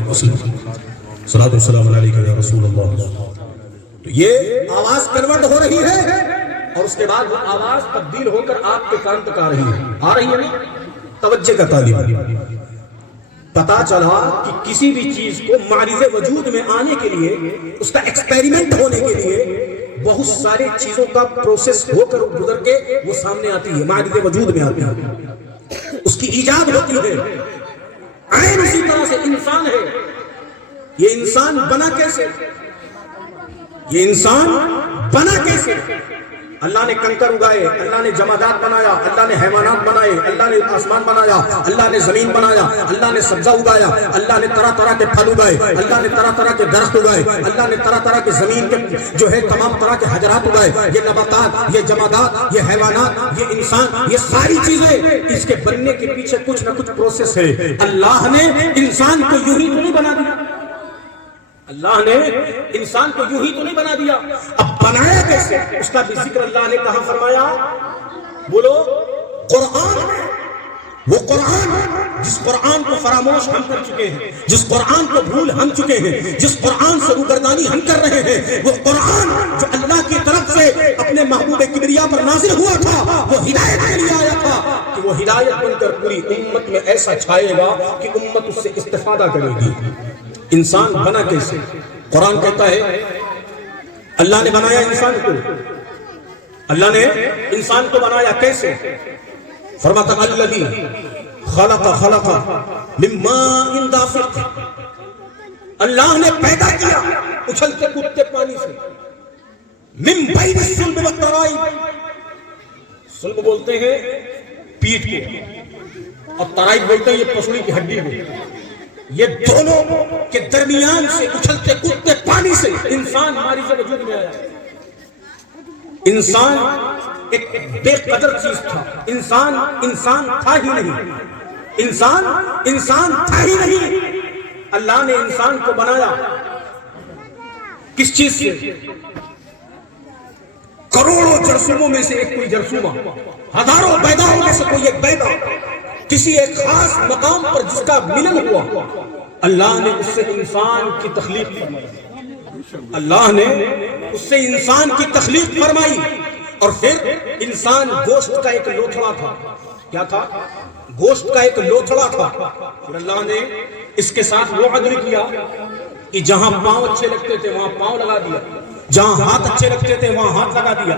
علیہ وسلم صلاۃ والسلام علیک یا رسول اللہ. تو یہ آواز کنورٹ ہو رہی ہے اور اس کے بعد وہ آواز تبدیل ہو کر آپ کے کان تک آ رہی ہے نا. توجہ کا طالب. پتا چلا کہ کسی بھی چیز کو معرض وجود میں آنے کے لیے، اس کا ایکسپیریمنٹ ہونے کے لیے بہت سارے چیزوں کا پروسیس ہو کر گزر کے وہ سامنے آتی ہے، معرض وجود میں آتی ہے، اس کی ایجاد ہوتی ہے. عین اسی طرح سے انسان ہے. یہ انسان بنا کیسے؟ یہ انسان بنا کیسے؟ اللہ نے کنکر اگائے، اللہ نے جمادات بنایا، اللہ نے حیوانات بنائے، اللہ نے آسمان بنایا، اللہ نے زمین بنایا، اللہ نے سبزہ اگایا، اللہ نے طرح طرح کے پھل اگائے، اللہ نے طرح طرح کے درخت اگائے، اللہ نے طرح طرح کے زمین کے جو ہے تمام طرح کے حجرات اگائے. یہ نباتات، یہ جمادات، یہ حیوانات، یہ انسان، یہ ساری چیزیں اس کے بننے کے پیچھے کچھ نہ کچھ پروسیس ہے. اللہ نے انسان کو یوں ہی تو نہیں بنا دیا. اللہ نے انسان کو یوں ہی تو نہیں بنا دیا. اب بنایا کیسے؟ اس کا بھی ذکر اللہ نے کہاں فرمایا؟ بولو. قرآن. وہ قرآن جس قرآن کو فراموش ہم کر چکے ہیں، جس قرآن کو بھول ہم چکے ہیں، جس قرآن سے روگردانی ہم کر رہے ہیں، وہ قرآن جو اللہ کی طرف سے اپنے محبوب کبریا پر نازل ہوا تھا، وہ ہدایت کے لیے آیا تھا کہ وہ ہدایت بن کر پوری امت میں ایسا چھائے گا کہ امت اس سے استفادہ کرے گی. انسان بنا کیسے؟ قرآن کہتا ہے اللہ نے بنایا انسان کو. اللہ نے انسان کو بنایا کیسے؟ فرماتا الذی خلق من ماء دافق. اللہ نے پیدا کیا اچھلتے کودتے پانی سے. من بین الصلب والترائب. صلب بولتے ہیں پیٹھ کو اور ترائب بولتے ہیں یہ پسلی کی ہڈی کو. یہ دونوں کے درمیان سے اچھلتے کودتے پانی سے انسان ہماری سے وجود میں آیا. انسان ایک بے قدر چیز تھا. انسان تھا ہی نہیں. انسان تھا ہی نہیں. اللہ نے انسان کو بنایا کس چیز سے؟ کروڑوں جرثوموں میں سے ایک کوئی جرثومہ، ہزاروں بیداؤں میں سے کوئی ایک بیدا، کسی ایک خاص مقام پر جس کا ملن ہوا، اللہ نے اس سے انسان کی تخلیق فرمائی. اللہ نے اس سے انسان کی تخلیق فرمائی. اور پھر انسان گوشت کا ایک لوتھڑا تھا. کیا تھا؟ گوشت کا ایک لوتھڑا تھا. پھر اللہ نے اس کے ساتھ وہ عدل کیا کہ جہاں پاؤں اچھے لگتے تھے وہاں پاؤں لگا دیا، جہاں ہاتھ اچھے لگتے تھے وہاں ہاتھ لگا دیا،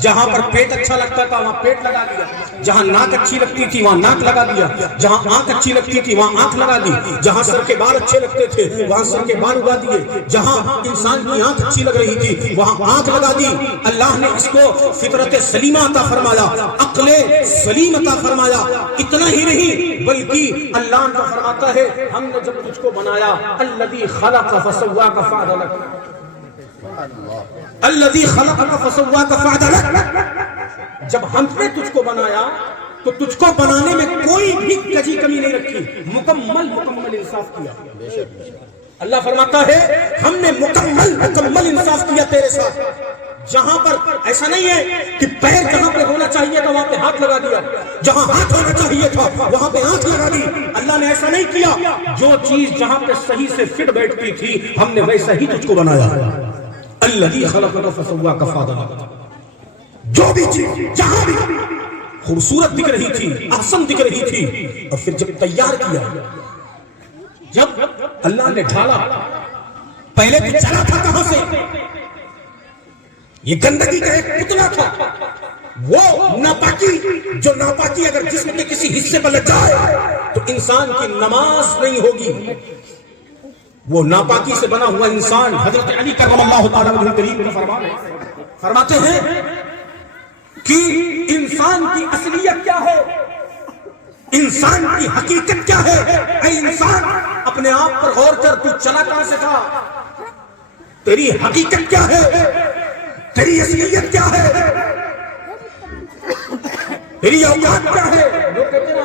جہاں پر پیٹ اچھا لگتا تھا وہاں پیٹ لگا دیا، جہاں ناک اچھی لگتی تھی وہاں ناک لگا دیا، جہاں آنکھ اچھی لگتی تھی وہاں آنکھ لگا دی، جہاں سر کے بال اچھے لگتے تھے وہاں سر کے بال اگا دیے، جہاں انسان کی آنکھ اچھی لگ رہی تھی وہاں آنکھ لگا دی. اللہ نے اس کو فطرت سلیمہ عطا فرمایا، عقل سلیم عطا فرمایا. اتنا ہی نہیں بلکہ اللہ کا فرماتا ہے ہم نے جب تجھ کو بنایا الذی خلق فسواک فعدلک. الذی خلقک فسواک فعدلک. جب ہم نے تجھ کو بنایا تو تجھ کو بنانے میں کوئی بھی کجی کمی نہیں رکھی، مکمل انصاف کیا. اللہ فرماتا ہے ہم نے مکمل انصاف کیا تیرے ساتھ. جہاں پر ایسا نہیں ہے کہ پیر جہاں پہ ہونا چاہیے تھا وہاں پہ ہاتھ لگا دیا، جہاں ہاتھ ہونا چاہیے تھا وہاں پہ آنکھ لگا دی. اللہ نے ایسا نہیں کیا. جو چیز جہاں پہ صحیح سے فٹ بیٹھتی تھی ہم نے ویسا ہی تجھ کو بنایا. الذی خلقک فسواک فعدلک. جو بھی چیز جہاں بھی خوبصورت دکھ رہی تھی، احسن دکھ رہی تھی، اور پھر جب تیار کیا، جب اللہ نے ڈھالا، پہلے تو چلا تھا کہاں سے؟ یہ گندگی کا ایک پتلا تھا. وہ ناپاکی، جو ناپاکی اگر جسم کے کسی حصے پر لگ جائے تو انسان کی نماز نہیں ہوگی. وہ ناپاکی سے بنا ہوا انسان حضرت علی کرم اللہ تعالیٰ عنہ کریم کا فرمان ہے. فرماتے ہیں کہ انسان کی اصلیت کیا ہے، انسان کی حقیقت کیا ہے. اے انسان اپنے آپ پر غور کر، تو چلا کہاں سے تھا؟ تیری حقیقت کیا ہے؟ تیری اصلیت کیا ہے؟ تیری اوقات کیا ہے؟ لوگ کہتے ہیں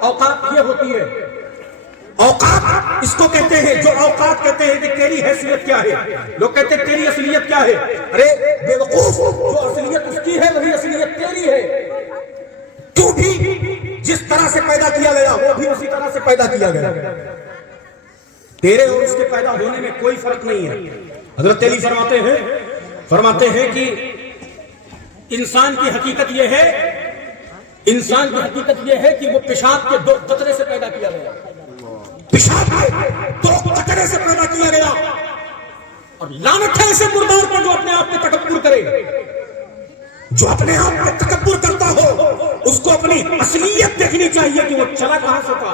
اوقات یہ ہوتی ہے. اوقات اس کو کہتے ہیں، جو اوقات کہتے ہیں کہ تیری حیثیت کیا ہے. لوگ کہتے ہیں تیری اصلیت کیا ہے. ارے بے وقوف، جو اصلیت اس کی ہے وہی اصلیت تیری ہے. تو بھی جس طرح سے پیدا کیا گیا وہ بھی اسی طرح سے پیدا کیا گیا. تیرے اور اس کے پیدا ہونے میں کوئی فرق نہیں ہے. حضرت علی فرماتے ہیں کہ انسان کی حقیقت یہ ہے کہ وہ پیشاب کے 2 قطرے سے پیدا کیا گیا. پیشاب کے 2 قطرے سے پیدا کیا گیا. اور لعنت ہے ایسے مردار پر جو اپنے آپ پہ تکبر کرے. جو اپنے آپ پہ تکبر کرتا ہو اس کو اپنی اصلیت دیکھنی چاہیے کہ وہ چلا کہاں سے تھا.